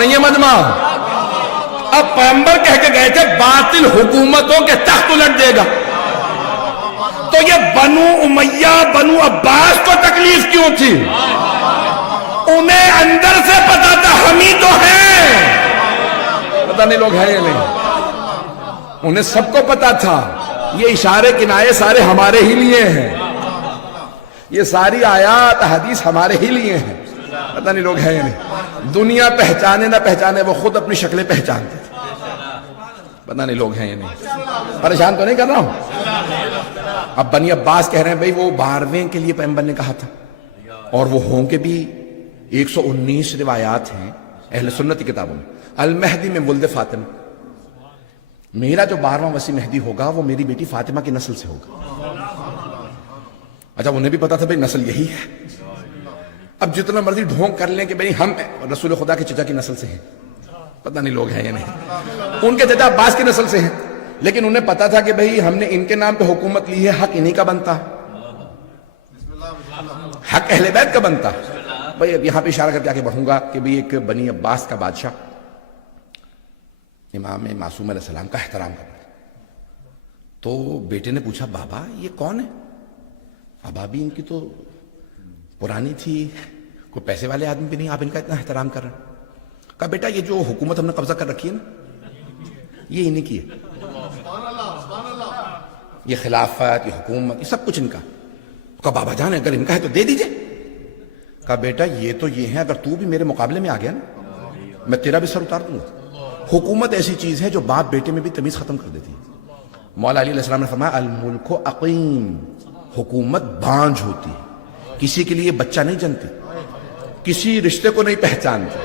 نہیں ہے مجمع؟ اب پیغمبر کہہ کے گئے تھے باطل حکومتوں کے تخت الٹ دے گا، تو یہ بنو امیہ بنو عباس کو تکلیف کیوں تھی؟ انہیں اندر سے پتا تھا ہم ہی تو ہیں، پتہ نہیں لوگ ہیں یا نہیں، انہیں سب کو پتا تھا یہ اشارے کنائے سارے ہمارے ہی لیے ہیں، یہ ساری آیات حدیث ہمارے ہی لیے ہیں، پتہ نہیں لوگ ہیں یا نہیں۔ دنیا پہچانے نہ پہچانے وہ خود اپنی شکلیں پہچانتے تھے، پتہ نہیں لوگ ہیں یا نہیں۔ پریشان تو نہیں کر رہا ہوں؟ اب بنی عباس کہہ رہے ہیں بھئی وہ 12ویں کے لیے پیغمبر نے کہا تھا، اور وہ ہوں کے بھی 119 روایات ہیں اہل سنت کی کتابوں میں۔ المہدی میں ولد فاطمہ، میرا جو 12واں وسیع مہدی ہوگا وہ میری بیٹی فاطمہ کی نسل سے ہوگا۔ اچھا انہیں بھی پتا تھا بھئی نسل یہی ہے، اب جتنا مرضی ڈھونگ کر لیں کہ بھئی ہم رسول خدا کے چچا کی نسل سے ہیں، پتہ نہیں لوگ ہیں یا نہیں، ان کے چچا عباس کی نسل سے ہیں، لیکن انہیں پتا تھا کہ بھئی ہم نے ان کے نام پہ حکومت لی ہے، حق انہی کا بنتا ہے، حق اہل بیت کا بنتا ہے۔ بھئی اب یہاں پہ اشارہ کر کے آگے بڑھوں گا کہ بھئی ایک بنی عباس کا بادشاہ امام معصوم علیہ السلام کا احترام کرتا تو بیٹے نے پوچھا بابا یہ کون ہے؟ ابا بھی ان کی تو پرانی تھی، کوئی پیسے والے آدمی بھی نہیں، آپ ان کا اتنا احترام کر رہے ہیں۔ کہا بیٹا یہ جو حکومت ہم نے قبضہ کر رکھی ہے نا یہ انہی کی ہے، یہ خلافت یہ حکومت یہ سب کچھ ان کا۔ کہا بابا جان اگر ان کا ہے تو دے دیجئے۔ کہا بیٹا یہ تو یہ ہے، اگر تو بھی میرے مقابلے میں آ گیا نا میں تیرا بھی سر اتار دوں گا۔ حکومت ایسی چیز ہے جو باپ بیٹے میں بھی تمیز ختم کر دیتی ہے۔ مولا علی علیہ السلام نے فرمایا الملک عقیم، حکومت بانجھ ہوتی ہے، کسی کے لیے بچہ نہیں جنتی، کسی رشتے کو نہیں پہچانتی،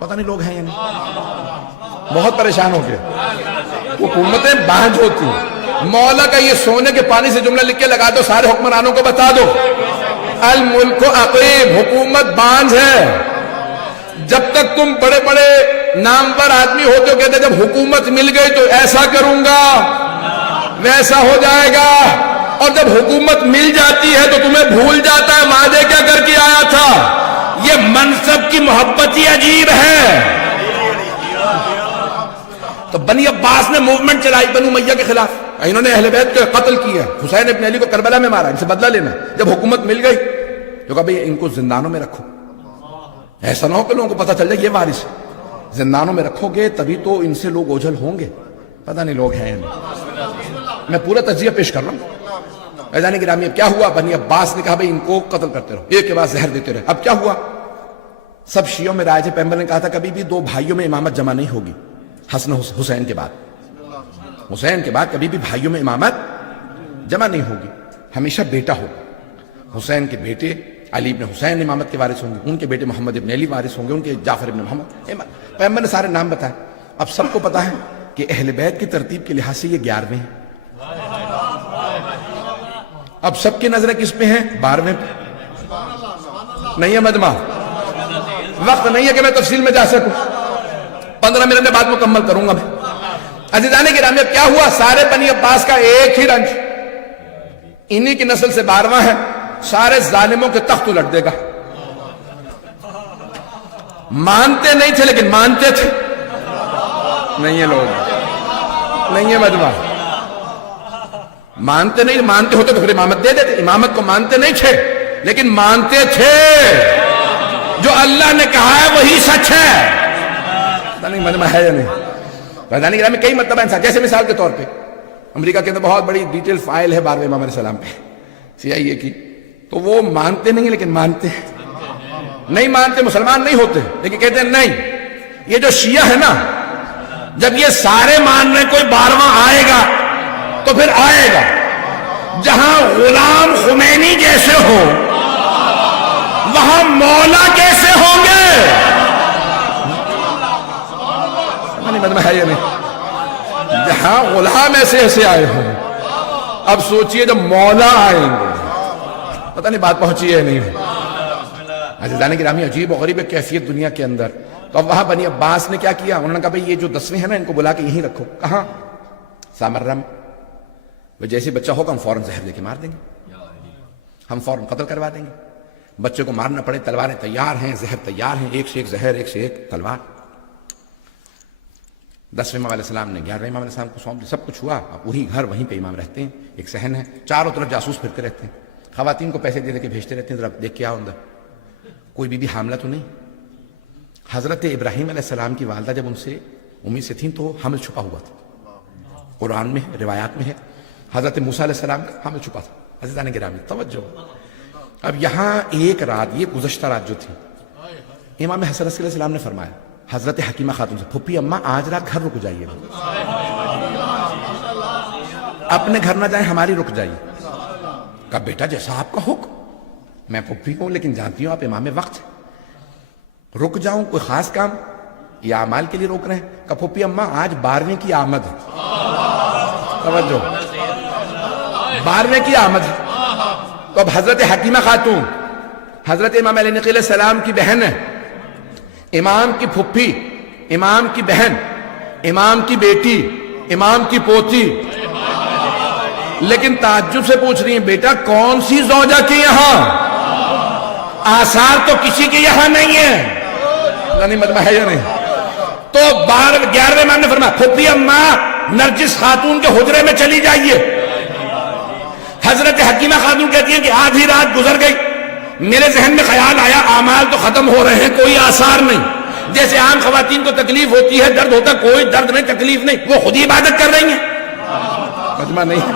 پتہ نہیں لوگ ہیں یا نہیں، بہت پریشان ہو گئے۔ حکومتیں بانجھ ہوتی ہیں، مولا کا یہ سونے کے پانی سے جملہ لکھ کے لگا دو، سارے حکمرانوں کو بتا دو الملک عقیم، حکومت بانجھ ہے۔ جب تک تم بڑے بڑے نامور آدمی ہوتے ہو کہتے جب حکومت مل گئی تو ایسا کروں گا ویسا ہو جائے گا، اور جب حکومت مل جاتی ہے تو تمہیں بھول جاتا ہے وعدے کیا کر کے آیا تھا۔ یہ منصب کی محبت ہی عجیب ہے۔ تو بنی عباس نے موومنٹ چلائی بنو امیہ کے خلاف، انہوں نے اہل بیت کو قتل کیا، حسین ابن علی کو کربلا میں مارا، ان سے بدلہ لینا۔ جب حکومت مل گئی تو کہا بھئی ان کو زندانوں میں رکھو، ایسا نہ ہو کہ لوگوں کو پتہ چل جائے یہ وارث ہے، زندانوں میں رکھو گے تبھی تو ان سے لوگ اوجھل ہوں گے، پتہ نہیں لوگ ہیں میں پورا تجزیہ پیش کر رہا ہوں۔ عزیزان گرامی اب کیا ہوا؟ بنی عباس نے کہا بھئی ان کو قتل کرتے رہو، ایک کے بعد زہر دیتے رہے۔ اب کیا ہوا؟ سب شیعوں میں رائے تھے، پیغمبر نے کہا تھا کبھی بھی 2 بھائیوں میں امامت جمع نہیں ہوگی، حسن حسین کے بعد، حسین کے بعد کبھی بھی بھائیوں میں امامت جمع نہیں ہوگی، ہمیشہ بیٹا ہوگا۔ حسین کے بیٹے علی ابن حسین امامت کے وارث ہوں گے، ان کے بیٹے محمد ابن علی وارث ہوں گے، ان کے جعفر ابن محمد۔ پیغمبر نے سارے نام بتائے۔ اب سب کو پتا ہے کہ اہل بیت کی ترتیب کے لحاظ سے یہ 11ویں ہیں، اب سب کی نظریں کس پہ ہیں؟ 12ویں پہ۔ نہیں ہے مجمع، وقت نہیں ہے کہ میں تفصیل میں جا سکوں، 15 منٹ میں بات مکمل کروں گا میں۔ عزیزان گرامی اب کیا ہوا؟ سارے بنی عباس کا ایک ہی رنج، انہی کی نسل سے 12واں ہے، سارے ظالموں کے تخت الٹ دے گا۔ مانتے نہیں تھے لیکن مانتے تھے، نہیں ہے لوگ، نہیں ہے مجمع، مانتے نہیں، مانتے ہوتے تو پھر امامت دے دیتے، امامت کو مانتے نہیں تھے لیکن مانتے تھے، جو اللہ نے کہا ہے وہی سچ ہے، پتہ نہیں مجمع ہے یا نہیں۔ رضانی گرامی کئی مرتبہ انسان، جیسے مثال کے طور پہ امریکہ کے اندر بہت بڑی ڈیٹیل فائل ہے 12ویں امام علیہ السلام پہ CIA کی، تو وہ مانتے نہیں لیکن مانتے، نہیں مانتے مسلمان نہیں ہوتے لیکن کہتے ہیں نہیں، یہ جو شیعہ ہے نا جب یہ سارے مان رہے کوئی 12واں آئے گا تو پھر آئے گا، جہاں غلام خمینی جیسے ہو وہاں مولا کیسے ہوں گے؟ مجمع ہے یا نہیں؟ جہاں غلام ایسے ایسے آئے ہوں، اب سوچئے جب مولا آئیں گے، پتہ نہیں بات پہنچی ہے نہیں ہے۔ عزیزان گرامی عجیب و غریب کیفیت دنیا کے اندر۔ تو اب وہاں بنی عباس نے کیا کیا؟ انہوں نے کہا بھئی یہ جو 10ویں ہیں نا ان کو بلا کے یہیں رکھو۔ کہاں؟ سامرہ میں۔ وہ جیسے بچہ ہوگا ہم فوراً زہر دے کے مار دیں گے، ہم فوراً قتل کروا دیں گے، بچے کو مارنا پڑے تلواریں تیار ہیں، زہر تیار ہیں، ایک سے ایک زہر ایک سے ایک تلوار۔ 10ویں امام علیہ السلام نے 11ویں امام علیہ السلام کو سونپ دیا، سب کچھ ہوا، اب وہی گھر وہیں پہ امام رہتے ہیں، ایک صحن ہے، چاروں طرف جاسوس پھرتے رہتے ہیں، خواتین کو پیسے دے دے کے بھیجتے رہتے ہیں، ذرا دیکھ کے آؤ اندر کوئی بی بی حاملہ تو نہیں۔ حضرت ابراہیم علیہ السلام کی والدہ جب ان سے امید سے تھیں تو حمل چھپا ہوا تھا، قرآن میں روایات میں ہے، حضرت موسیٰ علیہ السلام کا حمل چھپا تھا۔ عزیزان گرامی توجہ، اب یہاں ایک رات، یہ گزشتہ رات جو تھی، امام حسن علیہ السلام نے فرمایا حضرت حکیمہ خاتون سے، پھپھی اماں آج رات گھر رک جائیے، اپنے گھر نہ جائیں، ہماری رک جائیے۔ کہا بیٹا جیسا آپ کا حکم، میں پھپھی ہوں لیکن جانتی ہوں آپ امام وقت ہیں، رک جاؤں کوئی خاص کام یا اعمال کے لیے روک رہے ہیں؟ کہا پھپھی اماں آج 12ویں کی آمد ہے، توجہ 12ویں کی آمد ہے۔ تو اب حضرت حکیمہ خاتون حضرت امام علیہ نقی علیہ السلام کی بہن ہے، امام کی پھپھی، امام کی بہن، امام کی بیٹی، امام کی پوتی، لیکن تعجب سے پوچھ رہی ہیں بیٹا کون سی زوجہ کے یہاں؟ آثار تو کسی کے یہاں نہیں ہے، نہیں مطلب ہے یا نہیں؟ تو 11ویں امام نے فرمایا پھپھی اماں نرجس خاتون کے حجرے میں چلی جائیے۔ حضرت حکیمہ خاتون کہتی ہیں کہ آدھی رات گزر گئی، میرے ذہن میں خیال آیا اعمال تو ختم ہو رہے ہیں، کوئی آثار نہیں، جیسے عام خواتین کو تکلیف ہوتی ہے، درد ہوتا، کوئی درد نہیں، تکلیف نہیں، وہ خود ہی عبادت کر رہی ہیں، مجمع نہیں ہے،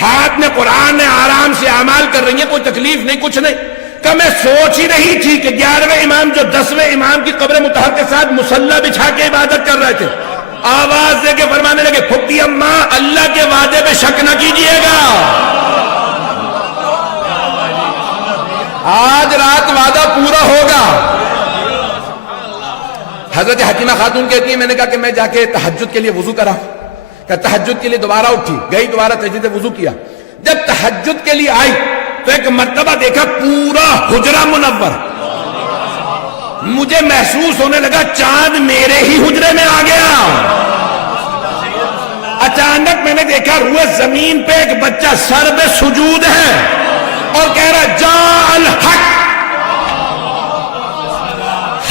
ہاتھ میں قرآن ہے، آرام سے اعمال کر رہی ہیں، کوئی تکلیف نہیں، کچھ نہیں۔ کہ میں سوچ ہی رہی تھی کہ 11ویں امام جو 10ویں امام کی قبر مطہر کے ساتھ مصلی بچھا کے عبادت کر رہے تھے، آواز دے کے فرمانے لگے پھپھی اماں اللہ کے وعدے پہ شک نہ کیجئے گا، آج رات وعدہ پورا ہوگا۔ حضرت حکیمہ خاتون کہتی ہیں میں نے کہا کہ میں جا کے تہجد کے لیے وضو کرا، کہ تہجد کے لیے دوبارہ اٹھی، گئی دوبارہ تجدید وضو کیا، جب تہجد کے لیے آئی تو ایک مرتبہ دیکھا پورا حجرہ منور، مجھے محسوس ہونے لگا چاند میرے ہی حجرے میں آ گیا۔ اچانک میں نے دیکھا روئے زمین پہ ایک بچہ سر پہ سجود ہے اور کہہ رہا جاء الحق،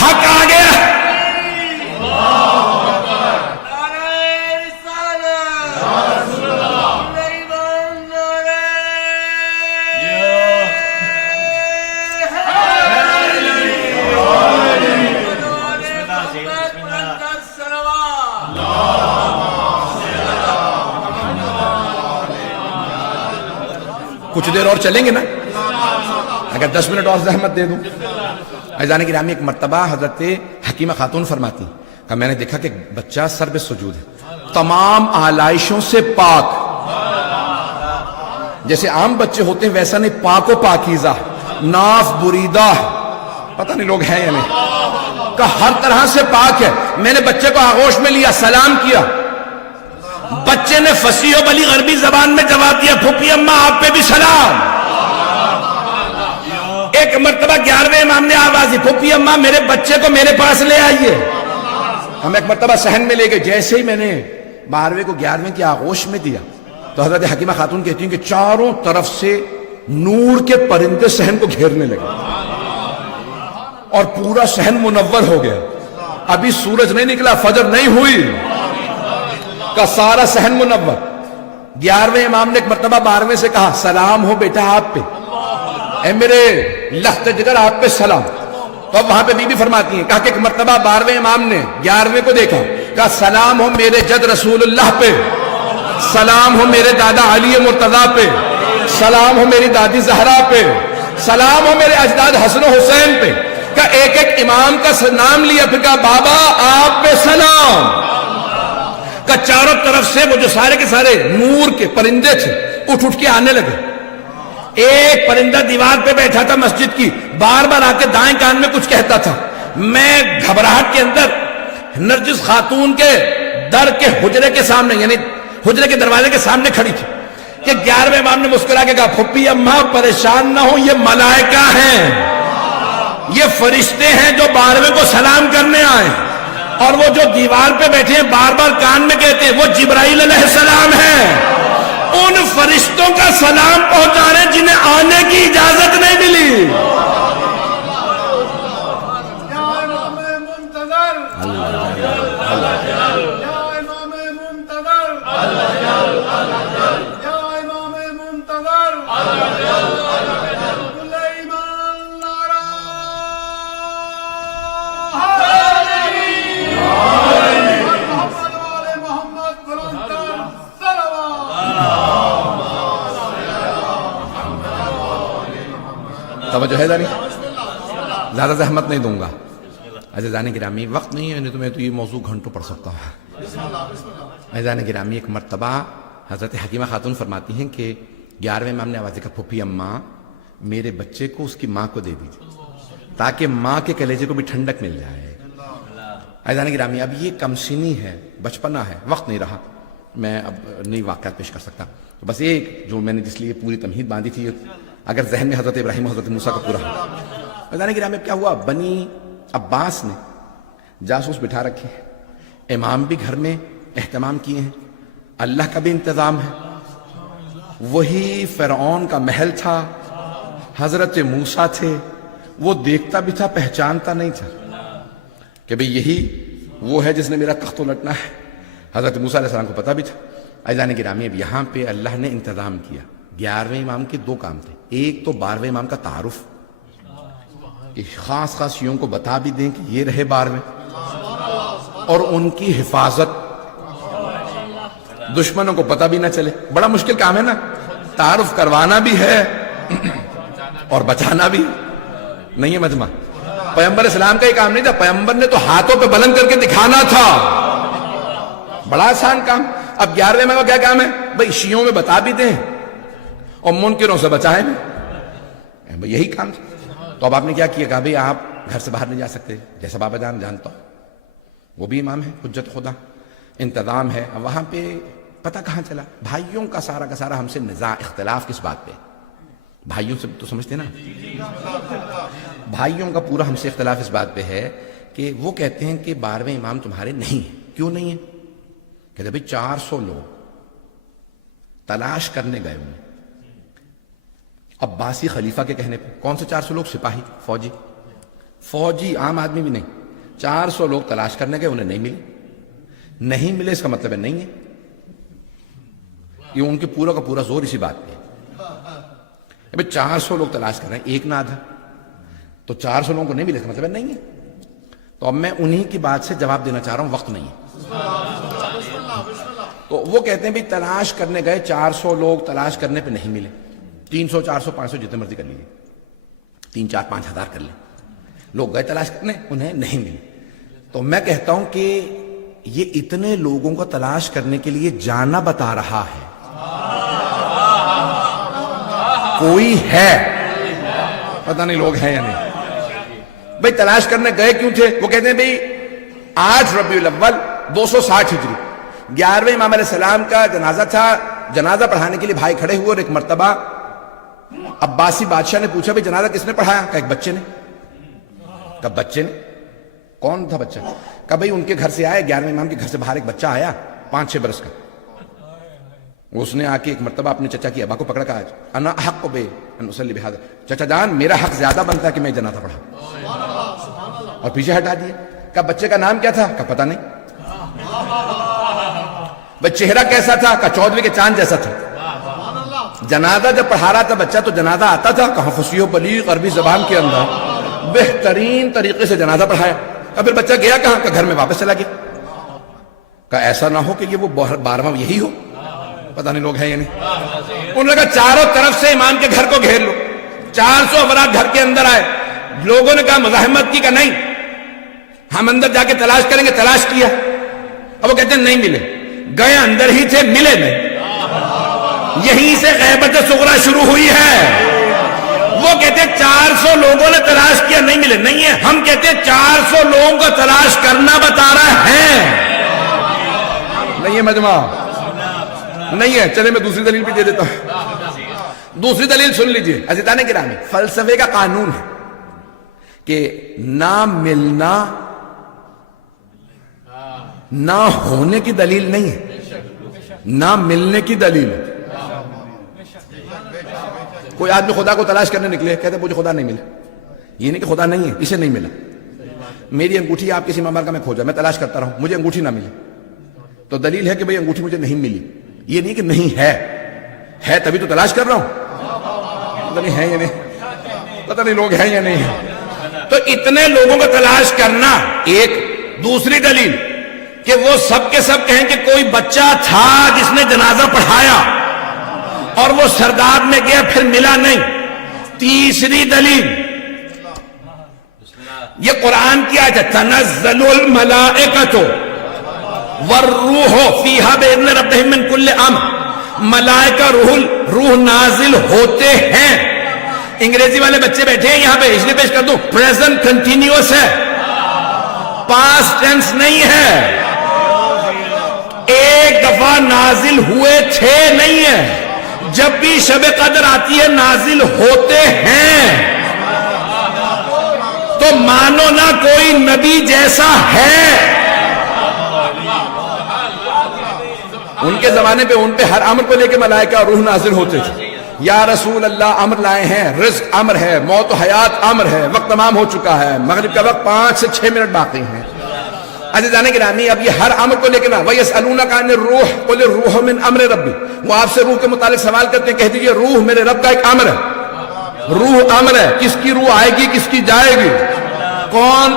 حق آ گیا۔ کچھ دیر اور چلیں گے نا، اگر 10 منٹ اور زحمت دے دوں۔ عزیزان گرامی ایک مرتبہ حضرت حکیمہ خاتون فرماتی کہ میں نے دیکھا کہ بچہ سر پہ سجود ہے، تمام آلائشوں سے پاک، جیسے عام بچے ہوتے ہیں ویسا نہیں، پاک و پاکیزہ، ناف بریدہ، پتہ نہیں لوگ ہیں یا نہیں، کہ ہر طرح سے پاک ہے۔ میں نے بچے کو آغوش میں لیا، سلام کیا، بچے نے فصیح و بلیغ عربی زبان میں جواب دیا پھپھی اماں آپ پہ بھی سلام۔ ایک مرتبہ 11ویں امام نے آواز دی پھپھی اماں میرے بچے کو میرے پاس لے آئیے، ہم ایک مرتبہ صحن میں لے گئے، جیسے ہی میں نے 12ویں کو 11ویں کی آغوش میں دیا تو حضرت حکیمہ خاتون کہتی ہیں کہ چاروں طرف سے نور کے پرندے صحن کو گھیرنے لگے اور پورا صحن منور ہو گیا، ابھی سورج نہیں نکلا، فجر نہیں ہوئی کا سارا صحن منور۔ 11ویں امام نے ایک مرتبہ 12ویں سے کہا سلام ہو بیٹا آپ پہ، اے میرے لخت جگر آپ پہ سلام۔ تو اب وہاں پہ بی بی فرماتی ہیں کہا کہ ایک مرتبہ 12ویں امام نے 11ویں کو دیکھا، کہا سلام ہو میرے جد رسول اللہ پہ، سلام ہو میرے دادا علی مرتضیٰ پہ، سلام ہو میری دادی زہرا پہ، سلام ہو میرے اجداد حسن و حسین پہ۔ کہا ایک ایک امام کا نام لیا، پھر کہا بابا آپ پہ سلام۔ کہ چاروں طرف سے وہ جو سارے کے سارے نور کے پرندے تھے اٹھ اٹھ کے آنے لگے۔ ایک پرندہ دیوار پہ بیٹھا تھا مسجد کی، بار بار آ کے دائیں کان میں کچھ کہتا تھا۔ میں گھبراہٹ کے اندر نرجس خاتون کے در کے حجرے کے سامنے، یعنی حجرے کے دروازے کے سامنے کھڑی تھی کہ 11ویں امام نے مسکرا کے کہا پھپھی اماں پریشان نہ ہو، یہ ملائکہ ہیں، یہ فرشتے ہیں جو 12ویں کو سلام کرنے آئے، اور وہ جو دیوار پہ بیٹھے ہیں بار بار کان میں کہتے ہیں وہ جبرائیل علیہ السلام ہیں، ان فرشتوں کا سلام پہنچا رہے ہیں جنہیں آنے کی اجازت نہیں ملی۔ توجہ ہے دانی، زیادہ زحمت نہیں دوں گا عزیزان گرامی، وقت نہیں ہے، نہیں تو میں تو یہ موضوع گھنٹوں پڑھ سکتا ہوں۔ عزیزان گرامی، ایک مرتبہ حضرت حکیمہ خاتون فرماتی ہیں کہ 11ویں امام نے آواز کہا پھوپھی اماں میرے بچے کو اس کی ماں کو دے دیجیے تاکہ ماں کے کلیجے کو بھی ٹھنڈک مل جائے۔ عزیزان گرامی، اب یہ کم سنی ہے، بچپنا ہے، وقت نہیں رہا، میں اب نئی واقعات پیش کر سکتا، تو بس ایک جو میں نے جس لیے پوری تمہید باندھی تھی، اگر ذہن میں حضرت ابراہیم و حضرت موسیٰ کا پورا ہو۔ عزیزان گرامی، اب کیا ہوا، بنی عباس نے جاسوس بٹھا رکھے، امام بھی گھر میں اہتمام کیے ہیں، اللہ کا بھی انتظام ہے، وہی فرعون کا محل تھا، حضرت موسیٰ تھے، وہ دیکھتا بھی تھا پہچانتا نہیں تھا کہ بھئی یہی وہ ہے جس نے میرا تخت الٹنا ہے۔ حضرت موسیٰ علیہ السلام کو پتہ بھی تھا۔ عزیزان گرامی، اب یہاں پہ اللہ نے انتظام کیا۔ 11ویں امام کے دو کام تھے، ایک تو 12ویں امام کا تعارف، کہ خاص خاص شیعوں کو بتا بھی دیں کہ یہ رہے 12ویں، اور ان کی حفاظت، دشمنوں کو پتہ بھی نہ چلے۔ بڑا مشکل کام ہے نا، تعارف کروانا بھی ہے اور بچانا بھی نہیں ہے مجمع۔ پیغمبر اسلام کا یہ کام نہیں تھا، پیغمبر نے تو ہاتھوں پہ بلند کر کے دکھانا تھا، بڑا آسان کام۔ اب 11ویں امام کا کیا کام ہے، بھئی شیعوں میں بتا بھی دیں اور منکروں سے بچائیں بھی، یہی کام تھا۔ تو اب آپ نے کیا کیا، کہا بھئی آپ گھر سے باہر نہیں جا سکتے، جیسا بابا جان جانتا ہوں، وہ بھی امام ہے، حجت خدا، انتظام ہے۔ اب وہاں پہ پتہ کہاں چلا، بھائیوں کا سارا ہم سے نزاع، اختلاف کس بات پہ، بھائیوں سے تو سمجھتے نا، بھائیوں کا پورا ہم سے اختلاف اس بات پہ ہے کہ وہ کہتے ہیں کہ 12ویں امام تمہارے نہیں ہیں۔ کیوں نہیں ہیں؟ کہتے بھئی 400 لوگ تلاش کرنے گئے انہیں، عباسی خلیفہ کے کہنے پہ۔ کون سے 400 لوگ؟ سپاہی، فوجی، عام آدمی بھی نہیں۔ 400 لوگ تلاش کرنے گئے، انہیں نہیں ملے، اس کا مطلب ہے نہیں ہے، یہ ان کے پورا کا پورا زور اسی بات پہ ہے۔ 400 لوگ تلاش کر رہے ہیں، ایک نہ آدھا، تو 400 لوگوں کو نہیں ملے، اس کا مطلب ہے نہیں ہے۔ تو اب میں انہی کی بات سے جواب دینا چاہ رہا ہوں، وقت نہیں ہے۔ تو وہ کہتے ہیں بھی تلاش کرنے گئے، 400 لوگ تلاش کرنے پہ نہیں ملے، 300 400 500 جتنے مرضی کر لیجیے، 3 4 5 ہزار کر لیں، لوگ گئے تلاش کرنے، انہیں نہیں ملی۔ تو میں کہتا ہوں کہ یہ اتنے لوگوں کو تلاش کرنے کے لیے جانا بتا رہا ہے، کوئی ہے، پتہ نہیں لوگ ہیں یا نہیں۔ بھئی تلاش کرنے گئے کیوں تھے؟ وہ کہتے ہیں بھئی 8 ربیع الاول 260 ہجری 11ویں امام علیہ السلام کا جنازہ تھا، جنازہ پڑھانے کے لیے بھائی کھڑے ہوئے، اور ایک مرتبہ عباسی بادشاہ نے پوچھا بھئی جنازہ کس نے پڑھایا؟ کہا ایک بچے نے۔ کہا بچے نے؟ کون تھا بچہ؟ کہا بھئی ان کے گھر سے آیا، 11ویں امام کے گھر سے باہر ایک بچہ آیا 5-6 برس کا، اس نے آ کے ایک مرتبہ اپنے چچا کی ابا کو پکڑا، کہا انا حق بے ان اصلی بہذا، چچا جان میرا حق زیادہ بنتا ہے کہ میں جنازہ پڑھا، اور پیچھے ہٹا دیا۔ کہا بچے کا نام کیا تھا؟ کہا پتہ نہیں۔ بھئی چہرہ کیسا تھا؟ کہا 14ویں کے چاند جیسا تھا۔ جنازہ جب پڑھا رہا تھا بچہ تو جنازہ آتا تھا، کہاں فصیح و بلیغ عربی زبان کے اندر بہترین طریقے سے جنازہ پڑھایا۔ اب پھر بچہ گیا کہاں؟ کہ گھر میں واپس چلا گیا۔ کہا ایسا نہ ہو کہ یہ وہ 12واں یہی ہو، پتہ نہیں لوگ ہیں یا نہیں۔ انہوں نے کہا چاروں طرف سے امام کے گھر کو گھیر لو، 400 افراد گھر کے اندر آئے، لوگوں نے کہا مزاحمت کی، کہ نہیں ہم اندر جا کے تلاش کریں گے۔ تلاش کیا، اب وہ کہتے ہیں نہیں ملے، گئے اندر ہی تھے، ملے نہیں۔ یہیں سے غیبت صغرا شروع ہوئی ہے۔ وہ کہتے ہیں 400 لوگوں نے تلاش کیا، نہیں ملے، نہیں ہے، ہم کہتے ہیں 400 لوگوں کو تلاش کرنا بتا رہا ہے، نہیں ہے مجمع، نہیں ہے۔ چلے میں دوسری دلیل بھی دے دیتا ہوں، دوسری دلیل سن لیجئے عزیزان گرامی۔ فلسفے کا قانون ہے کہ نہ ملنا نہ ہونے کی دلیل نہیں ہے، نہ ملنے کی دلیل ہے۔ کوئی آدمی خدا کو تلاش کرنے نکلے، کہتے مجھے خدا نہیں ملا، یہ نہیں کہ خدا نہیں ہے، اسے نہیں ملا، میری انگوٹھی آپ کسی معمر کا میں کھوجا، میں تلاش کرتا رہا ہوں، مجھے انگوٹھی نہ ملی، تو دلیل ہے کہ بھئی انگوٹھی مجھے نہیں ملی، یہ نہیں کہ نہیں ہے تبھی تو تلاش کر رہا ہوں، پتہ نہیں ہے یا نہیں، پتہ نہیں لوگ ہیں یا نہیں ہیں۔ تو اتنے لوگوں کو تلاش کرنا ایک، دوسری دلیل کہ وہ سب کے سب کہیں کہ کوئی بچہ تھا جس نے جنازہ پڑھایا اور وہ سرداب میں گیا پھر ملا نہیں۔ تیسری دلیل یہ قرآن کی آیت ہے، تنزل الملائکۃ والروح فیہا بإذن ربہم من کل امر، ملائکہ روح نازل ہوتے ہیں۔ انگریزی والے بچے بیٹھے ہیں یہاں پہ، اس لیے پیش کر دوں، پریزنٹ کنٹینیوس ہے، پاسٹ ٹینس نہیں ہے، ایک دفعہ نازل ہوئے تھے نہیں ہے، جب بھی شب قدر آتی ہے نازل ہوتے ہیں۔ تو مانو نہ کوئی نبی جیسا ہے، ان کے زمانے پہ ان پہ ہر امر کو لے کے ملائکہ اور روح نازل ہوتے تھے۔ یا رسول اللہ امر لائے ہیں، رزق امر ہے، موت و حیات امر ہے، وقت تمام ہو چکا ہے، مغرب کا وقت 5 سے 6 منٹ باقی ہیں۔ عزیزان گرامی، اب یہ ہر امر کو لے کے نہ، وَيَسْأَلُونَكَ عَنِ الرُّوحِ قُلِ الرُّوحُ مِنْ أَمْرِ رَبِّي، وہ آپ سے روح کے متعلق سوال کرتے ہیں، کہہ دیجئے روح میرے رب کا ایک امر ہے، روح امر ہے، کس کی روح آئے گی کس کی جائے گی، کون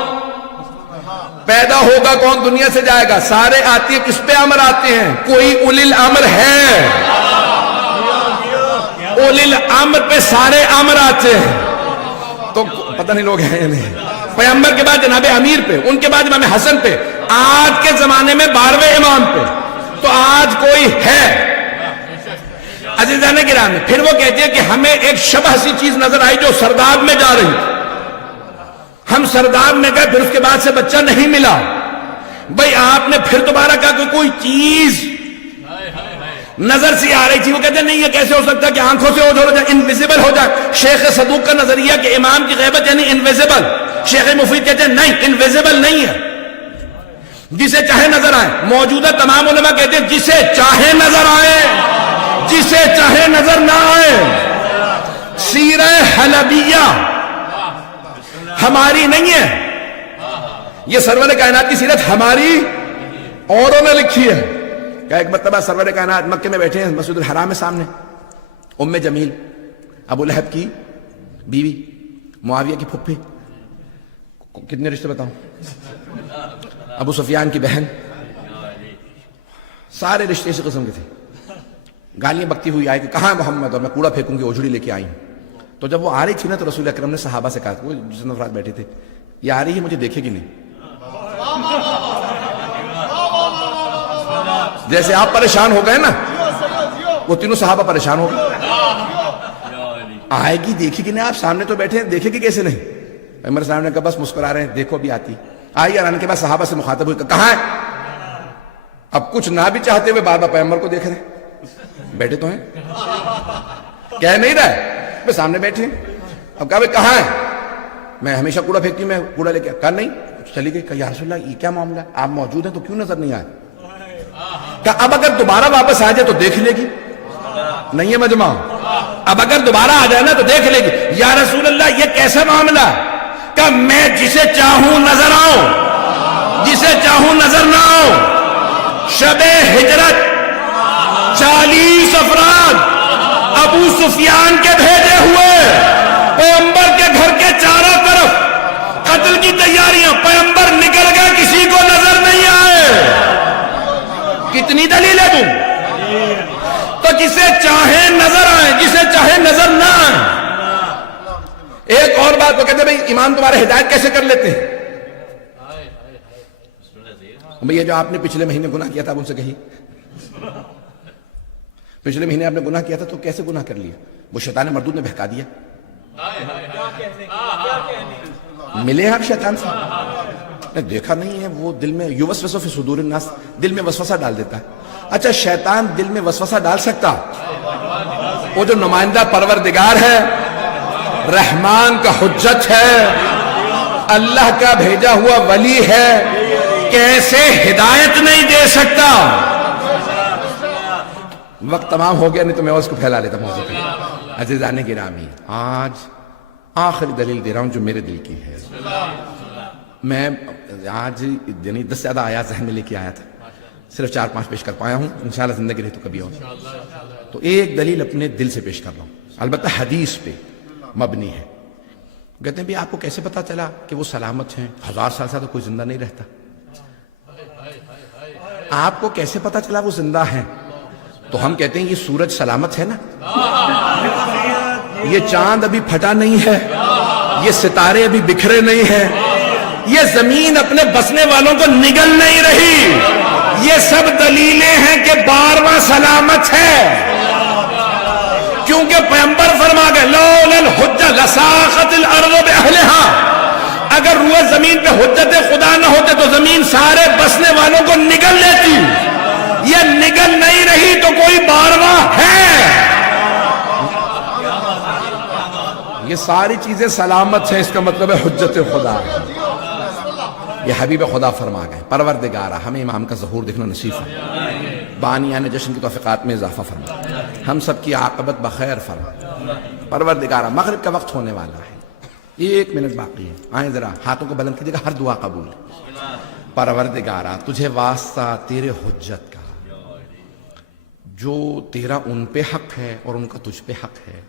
پیدا ہوگا کون دنیا سے جائے گا، سارے آتی ہیں، کس پہ امر آتے ہیں، کوئی اولی الامر ہے، اولی الامر پہ سارے امر آتے ہیں۔ تو پتہ نہیں لوگ ہیں یا نہیں، پیغمبر کے بعد جناب امیر پہ، ان کے بعد امام حسن پہ، آج کے زمانے میں 12ویں امام پہ، تو آج کوئی ہے۔ عزیزان گرامی، پھر وہ کہتے ہیں کہ ہمیں ایک شبہ سی چیز نظر آئی جو سرداب میں جا رہی، ہم سرداب میں گئے، پھر اس کے بعد سے بچہ نہیں ملا۔ بھئی آپ نے پھر دوبارہ کہا کہ کوئی چیز نظر سی آ رہی تھی، وہ کہتے ہیں نہیں یہ کیسے ہو سکتا کہ آنکھوں سے اوجھل ہو جائے، انویزیبل ہو جائے۔ شیخ صدوق کا نظریہ کہ امام کی غیبت یعنی انویزیبل، شیخ مفید کہتے ہیں نہیں، انویزیبل نہیں ہے، جسے چاہے نظر آئے۔ موجودہ تمام علماء کہتے ہیں جسے چاہے نظر آئے، جسے چاہے نظر نہ آئے۔ سیرہ حلبیہ ہماری نہیں ہے، یہ سرور کائنات کی سیرت ہماری اوروں نے لکھی ہے۔ کہ ایک مرتبہ سرور کائنات مکے میں بیٹھے ہیں مسجد الحرام میں، سامنے ام جمیل ابو لہب کی بیوی، معاویہ کی پھپھی، کتنے رشتے بتاؤں، ابو سفیان کی بہن، سارے رشتے اسی قسم کے تھے۔ گالیاں بکتی ہوئی آئی کہ کہاں ہے محمد، اور میں کوڑا پھینکوں گی، اوجھڑی لے کے آئی ہوں۔ تو جب وہ آ رہی تھی نا تو رسول اکرم نے صحابہ سے کہا، وہ جس افراد بیٹھے تھے، یہ آ رہی ہے مجھے دیکھے گی نہیں، جیسے آپ پریشان ہو گئے نا، وہ تینوں صحابہ پریشان ہو گئے، آئے گی دیکھے گی نہیں، آپ سامنے تو بیٹھے ہیں دیکھے گی کیسے نہیں۔ پیغمبر صاحب نے کہا بس مسکرا رہے ہیں، دیکھو بھی آتی آئی، اور آنے کے بعد صحابہ سے مخاطب ہوئی، کہاں ہے؟ اب کچھ نہ بھی چاہتے ہوئے بار بار پیغمبر کو دیکھ رہے، بیٹھے تو ہیں، کہہ نہیں رہے، میں سامنے بیٹھے ہیں۔ اب کہا بھائی کہاں ہے؟ میں ہمیشہ کوڑا پھینکتی ہوں، میں کوڑا لے کے، کہا نہیں، چلی گئی۔ کہا یا رسول اللہ یہ کیا معاملہ ہے، آپ موجود ہیں تو کیوں نظر نہیں آئے؟ کہا اب اگر دوبارہ واپس آ جائے تو دیکھ لے گی، نہیں ہے مجمع، اب اگر دوبارہ آ جائے نا تو دیکھ لے گی۔ یا رسول اللہ یہ کیسا معاملہ ہے؟ کہ میں جسے چاہوں نظر آؤں، جسے چاہوں نظر نہ آؤں۔ شب ہجرت 40 افراد ابو سفیان کے بھیجے ہوئے، پیغمبر کے گھر کے چاروں طرف قتل کی تیاریاں، پیغمبر نکل گئے، کسی کو نظر نہیں آئے۔ کتنی دلیل ہے تم؟ تو جسے چاہے نظر آئے، جسے چاہے نظر نہ آئے۔ ایک اور بات وہ کہتے ہیں بھئی امام تمہارے ہدایت کیسے کر لیتے ہیں؟ بھئی یہ جو آپ نے پچھلے مہینے گناہ کیا تھا اب ان سے کہی، پچھلے مہینے آپ نے گناہ کیا تھا تو کیسے گناہ کر لیا؟ وہ شیطان مردود نے بہکا دیا۔ ملے آپ شیطان سے؟ دیکھا نہیں ہے، وہ دل میں یوسوس فی صدور الناس، دل میں وسوسہ ڈال دیتا ہے۔ اچھا شیطان دل میں وسوسہ ڈال سکتا؟ وہ جو نمائندہ پروردگار ہے، رحمان کا حجت ہے، اللہ کا بھیجا ہوا ولی ہے، کیسے ہدایت نہیں دے سکتا؟ وقت تمام ہو گیا، نہیں تو میں اس کو پھیلا لیتا موضوع پہ۔ عزیزان گرامی، آج آخری دلیل دے رہا ہوں جو میرے دل کی ہے۔ میں آج یعنی 10 سے زیادہ آیات ذہن میں لے کے آیا تھا، صرف 4-5 پیش کر پایا ہوں، انشاءاللہ زندگی رہی تو کبھی اور. تو ایک دلیل اپنے دل سے پیش کر رہا ہوں، البتہ حدیث پہ مبنی ہے. کہتے ہیں بھی آپ کو کیسے پتا چلا کہ وہ سلامت ہیں؟ 1000 سال سے تو کوئی زندہ نہیں رہتا. آپ کو کیسے پتا چلا وہ زندہ ہیں؟ تو ہم کہتے ہیں یہ سورج سلامت ہے نا، یہ چاند ابھی پھٹا نہیں ہے، یہ ستارے ابھی بکھرے نہیں ہیں، یہ زمین اپنے بسنے والوں کو نگل نہیں رہی. یہ سب دلیلیں ہیں کہ بارواں سلامت ہے، کیونکہ پیغمبر فرما گئے لولا الحجہ لساقت الارض باہلہا، اگر روئے زمین پہ حجت خدا نہ ہوتے تو زمین سارے بسنے والوں کو نگل لیتی. یہ نگل نہیں رہی تو کوئی بارواں ہے. یہ ساری چیزیں سلامت ہیں، اس کا مطلب ہے حجت خدا ہے. یہ حبیب خدا فرما گئے پروردگارہ ہمیں امام کا ظہور دیکھنا نصیب فرما، بانیان جشن کی توفیقات میں اضافہ فرما، ہم سب کی عاقبت بخیر فرما. پروردگارہ مغرب کا وقت ہونے والا ہے، 1 منٹ باقی ہے، آئیں ذرا ہاتھوں کو بلند کیجیے گا، ہر دعا قبول ہے. پروردگارہ تجھے واسطہ تیرے حجت کا، جو تیرا ان پہ حق ہے اور ان کا تجھ پہ حق ہے.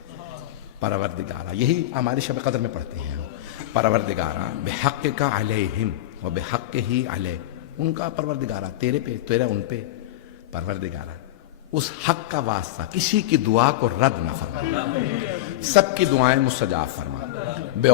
پروردگارہ یہی ہماری شب قدر میں پڑھتے ہیں. پروردگارہ بحق کا علیہم و بحق ہی علیہ، ان کا پروردگارہ تیرے پہ، تیرا ان پہ. پروردگارہ اس حق کا واسطہ کسی کی دعا کو رد نہ فرما، سب کی دعائیں مستجاب فرما. بے